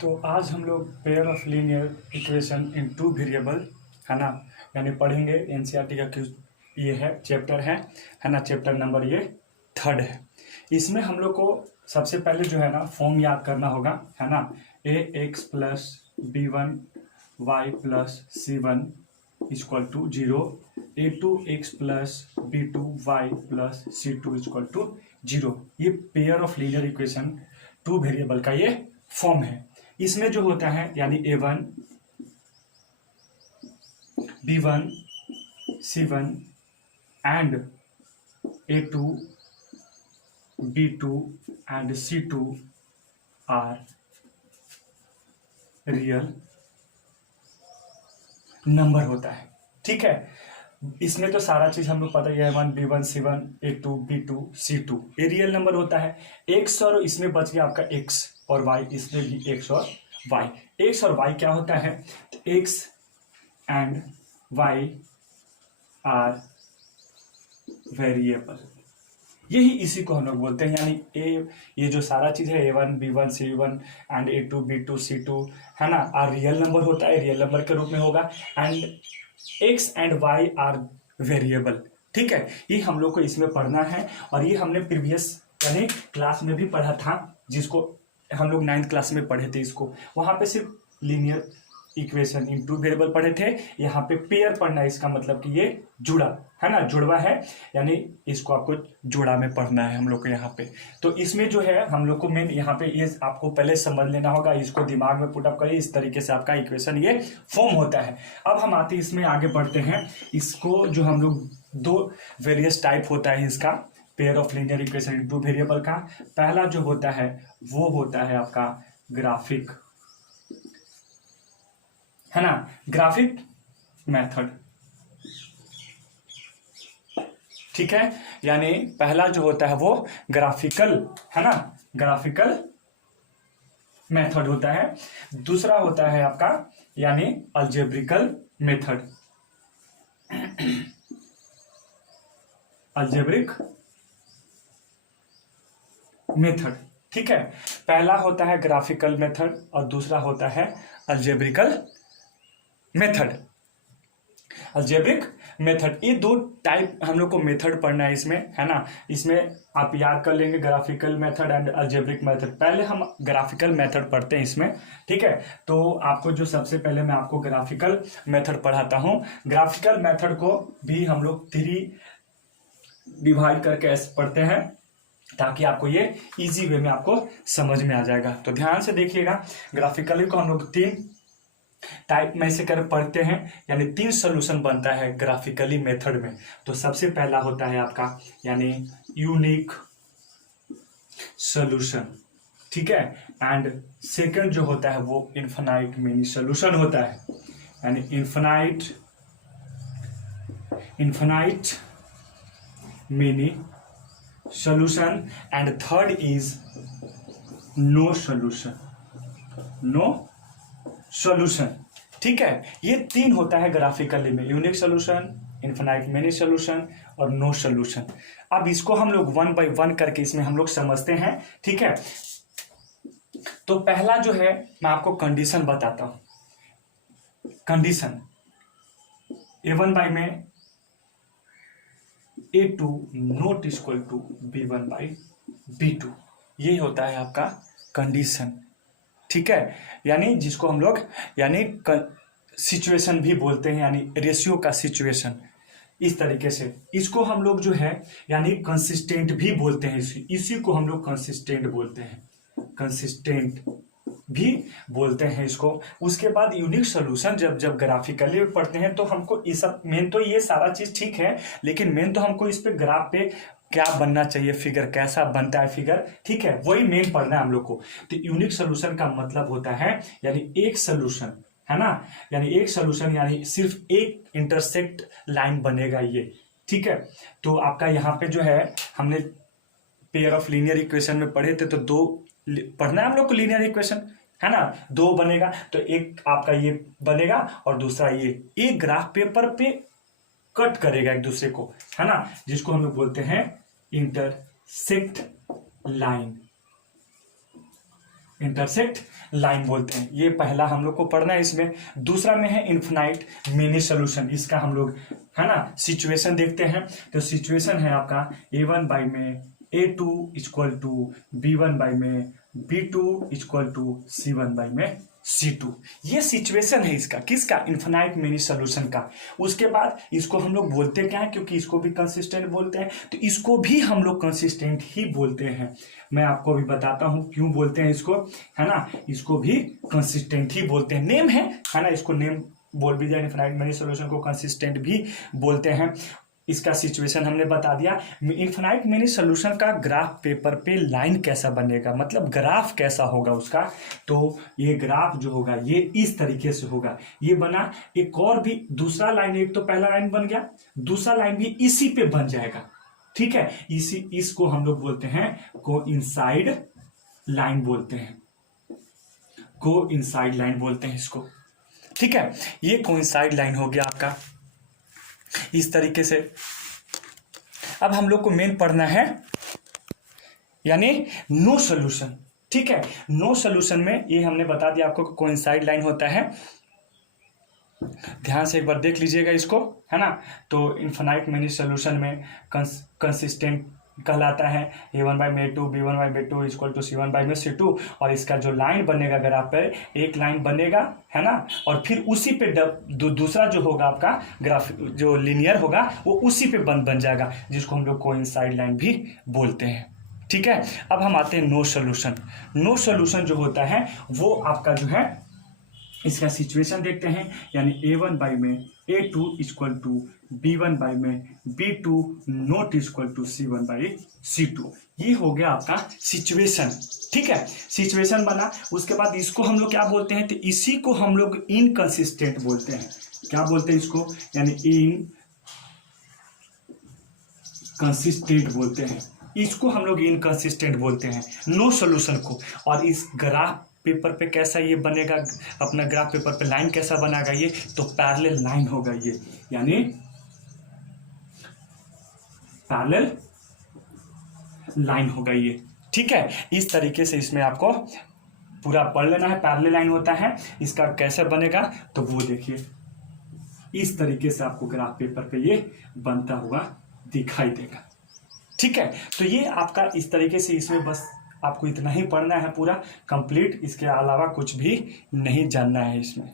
तो आज हम लोग pair of linear equation in two variable है ना, यानी पढ़ेंगे। एनसीईआरटी का ये है चैप्टर है ना, चैप्टर नंबर ये 3rd है। इसमें हम लोग को सबसे पहले जो है ना फॉर्म याद करना होगा, है ना। A x plus b one y plus c one equal to 0, a two x plus b two y plus c two equal to 0। ये pair of linear equation two variable का ये फॉर्म है। इसमें जो होता है यानी A1 B1 C1 and A2 B2 and C2 are real number होता है। ठीक है, इसमें तो सारा चीज हम लोग पता ही है। A1 B1 C1 A2 B2 C2 ये रियल नंबर होता है। एक्स और इसमें बच गया आपका एक्स और वाई, इसमें भी एक्स और वाई। एक्स और वाई क्या होता है? X and Y are variable, यही इसी को हम लोग बोलते हैं। यानी ये जो सारा चीज है A1 B1 C1 and A2 B2 C2 है ना, आर रियल नंबर होता है, रियल नंबर के रूप में होगा। And X and Y are variable. ठीक है, ये हम लोग को इसमें पढ़ना है और ये हमने प्रीवियस यानी क्लास में भी पढ़ा था, जिसको हम लोग 9th क्लास में पढ़े थे। इसको वहां पे सिर्फ linear equation in two variable पढ़े थे। यहाँ पे पेयर पढ़ना है, इसका मतलब कि ये जुड़ा है ना, जुड़वा है, यानी इसको आपको जोड़ा में पढ़ना है हम लोग को यहाँ पे। तो इसमें जो है हम लोग को मेन यहाँ पे ये आपको पहले समझ लेना होगा, इसको दिमाग में पुटअप करिए। इस तरीके से आपका इक्वेशन ये फॉर्म होता है। अब हम आते इसमें आगे बढ़ते हैं। इसको जो हम लोग दो वेरियस टाइप होता है इसका pair of linear equation in to variable का। पहला जो होता है वो होता है आपका ग्राफिक, है ना, ग्राफिक मेथड। ठीक है, यानी पहला जो होता है वो ग्राफिकल, है ना, ग्राफिकल मेथड होता है। दूसरा होता है आपका यानी अलजेब्रिकल मेथड, अलजेब्रिक मेथड। ठीक है, पहला होता है ग्राफिकल मेथड और दूसरा होता है अलजेब्रिकल मेथड। अलजेब्रिक मेथड, ये दो टाइप हम लोग को मेथड पढ़ना है इसमें, है ना। इसमें आप याद कर लेंगे graphical method and algebraic method. पहले हम ग्राफिकल मेथड पढ़ते हैं इसमें। ठीक है, तो आपको जो सबसे पहले मैं आपको ग्राफिकल मेथड पढ़ाता हूं। ग्राफिकल मेथड को भी हम लोग 3 डिवाइड करके ऐसे पढ़ते हैं, ताकि आपको ये इजी वे में आपको समझ में आ जाएगा। तो ध्यान से देखिएगा, ग्राफिकली को हम लोग 3 टाइप में से कर पढ़ते हैं, यानी 3 सोल्यूशन बनता है ग्राफिकली मेथड में। तो सबसे पहला होता है आपका यानी यूनिक सोल्यूशन। ठीक है, एंड सेकंड जो होता है वो इनफाइनाइट मिनी सोल्यूशन होता है, यानी infinite many solution. And third is no solution. ठीक है, ये 3 होता है ग्राफिकली में, unique solution, infinite many solution और नो सोल्यूशन। अब इसको हम लोग 1 बाय 1 करके इसमें हम लोग समझते हैं। ठीक है, तो पहला जो है मैं आपको कंडीशन बताता हूं। कंडीशन A1 बाय में A2 not equal to B1 by B2, ये होता है आपका कंडीशन। ठीक है, यानी जिसको हम लोग यानी सिचुएशन भी बोलते हैं, यानी रेशियो का सिचुएशन। इस तरीके से इसको हम लोग जो है यानी कंसिस्टेंट भी बोलते हैं। इसी को हम लोग कंसिस्टेंट बोलते हैं, कंसिस्टेंट भी बोलते हैं इसको। उसके बाद यूनिक सोल्यूशन जब ग्राफिकली पढ़ते हैं तो हमको ये सब मेन तो ये सारा चीज ठीक है, लेकिन मेन तो हमको इस पे ग्राफ पे क्या बनना चाहिए, फिगर कैसा बनता है फिगर, ठीक है, वही मेन पढ़ना है हम लोग को। तो यूनिक सोल्यूशन का मतलब होता है यानी एक सोल्यूशन, है ना, यानी एक सोल्यूशन यानी सिर्फ एक इंटरसेक्ट लाइन बनेगा ये। ठीक है, तो आपका यहाँ पे जो है हमने पेयर ऑफ लीनियर इक्वेशन में पढ़े थे, तो 2 पढ़ना है हम लोग को लीनियर इक्वेशन, है ना। 2 बनेगा तो एक आपका ये बनेगा और दूसरा ये ग्राफ पेपर पे कट करेगा एक दूसरे को, है ना, जिसको हम लोग बोलते हैं इंटरसेक्ट लाइन। इंटरसेक्ट लाइन बोलते हैं। ये पहला हम लोग को पढ़ना है इसमें। दूसरा में है इन्फिनाइट मिनी सोल्यूशन। इसका हम लोग है ना सिचुएशन देखते हैं। तो सिचुएशन है आपका a1 बाई में a2 equal to b1 by में b2 equal to c1 by में c2। ये सिचुएशन है इसका, किसका? इन्फिनाइट मिनी सोल्यूशन का। उसके बाद इसको हम लोग बोलते क्या है, क्योंकि इसको भी कंसिस्टेंट बोलते हैं, तो इसको भी हम लोग कंसिस्टेंट ही बोलते हैं। मैं आपको अभी बताता हूं क्यों बोलते हैं इसको, है ना। इसको भी कंसिस्टेंट ही बोलते हैं, नेम है ना। इसको नेम बोल भी दिया, इन्फिनाइट मिनी सोल्यूशन को कंसिस्टेंट भी बोलते हैं। इसका सिचुएशन हमने बता दिया। इन्फिनाइट मिनी सोल्यूशन का ग्राफ पेपर पे लाइन कैसा बनेगा, मतलब ग्राफ कैसा होगा उसका। तो ये ग्राफ जो होगा ये इस तरीके से होगा। ये बना, एक और भी दूसरा लाइन, एक तो पहला लाइन बन गया, दूसरा लाइन भी इसी पे बन जाएगा, ठीक है। इसको हम लोग बोलते हैं कोइंसाइड लाइन बोलते हैं, कोइंसाइड लाइन बोलते हैं इसको, ठीक है। ये कोइंसाइड लाइन हो गया आपका इस तरीके से। अब हम लोग को मेन पढ़ना है यानी नो सॉल्यूशन, ठीक है। नो सॉल्यूशन में ये हमने बता दिया आपको कोइंसाइड लाइन होता है। ध्यान से एक बार देख लीजिएगा इसको, है ना। तो इन्फिनाइट मिनी सॉल्यूशन में कंसिस्टेंट कहलाता है a1 बाई में a2 b1 बाई में b2 equal to c1 by में c2। और इसका जो लाइन बनेगा ग्राफ पे, एक लाइन बनेगा, है ना, और फिर उसी पे दूसरा जो होगा आपका ग्राफ जो लीनियर होगा वो उसी पे बन जाएगा, जिसको हम लोग कोइंसाइड लाइन भी बोलते हैं, ठीक है। अब हम आते हैं नो सॉल्यूशन। नो सॉल्यूशन जो होता है वो आपका जो है, इसका सिचुएशन देखते हैं, यानी a1 बाई में a2 equal to b1 by में b2 not equal to c1 by c2। ये हो गया आपका सिचुएशन, ठीक है। सिचुएशन बना, उसके बाद इसको हम लोग क्या बोलते हैं, तो इसी को हम लोग इनकंसिस्टेंट बोलते हैं। क्या बोलते हैं इसको, यानी इनकंसिस्टेंट बोलते हैं। इसको हम लोग इनकंसिस्टेंट बोलते हैं, नो सॉल्यूशन को। और इस ग्राफ पेपर पे कैसा ये बनेगा, अपना ग्राफ पेपर पे लाइन कैसा बनेगा ये, तो पैरेलल लाइन होगा ये, यानी पैरेलल लाइन होगा ये, ठीक है। इस तरीके से इसमें आपको पूरा पढ़ लेना है। पैरेलल लाइन होता है, इसका कैसे बनेगा तो वो देखिए, इस तरीके से आपको ग्राफ पेपर पे ये बनता हुआ दिखाई देगा, ठीक है। तो ये आपका इस तरीके से, इसमें बस आपको इतना ही पढ़ना है पूरा कंप्लीट, इसके अलावा कुछ भी नहीं जानना है इसमें।